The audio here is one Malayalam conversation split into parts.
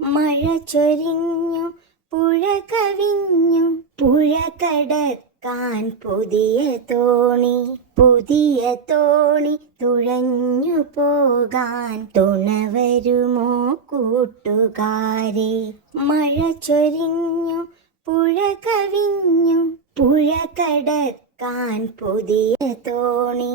മഴ ചൊരിഞ്ഞു പുഴ കവിഞ്ഞു പുഴ കടക്കാൻ പുതിയ തോണി തുഴഞ്ഞു പോകാൻ തുണ വരുമോ കൂട്ടുകാരെ. മഴ ചൊരിഞ്ഞു പുഴ കവിഞ്ഞു പുഴ കടക്കാൻ പുതിയ തോണി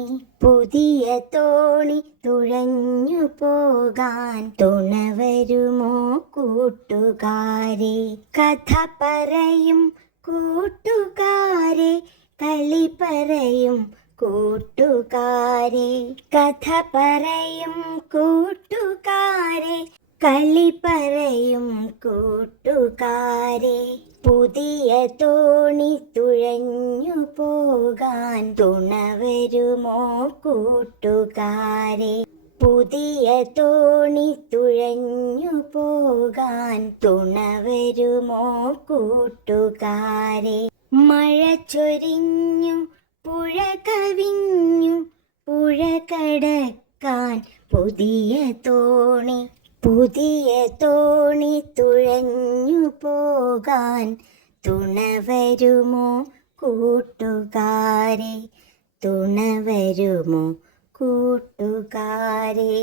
തുഴഞ്ഞു പോകാൻ തുണ വരുമോ കൂട്ടുകാരെ. കഥ പറയും കൂട്ടുകാരെ, കളി പറയും കൂട്ടുകാരെ. കഥ പറയും കൂട്ടുകാരെ, കളി പറയും കൂട്ടുകാരെ. പുതിയ തോണി തുഴഞ്ഞു പോകാൻ തുണ വരുമോ കൂട്ടുകാരെ. പുതിയ തോണി തുഴഞ്ഞു പോകാൻ തുണ വരുമോ കൂട്ടുകാരെ. മഴ ചൊരിഞ്ഞു പുഴ കവിഞ്ഞു പുഴ കടക്കാൻ പുതിയ തോണി തുഴഞ്ഞു പോകാൻ തുണ വരുമോ കൂട്ടുകാരെ. തുണ വരുമോ കൂട്ടുകാരെ.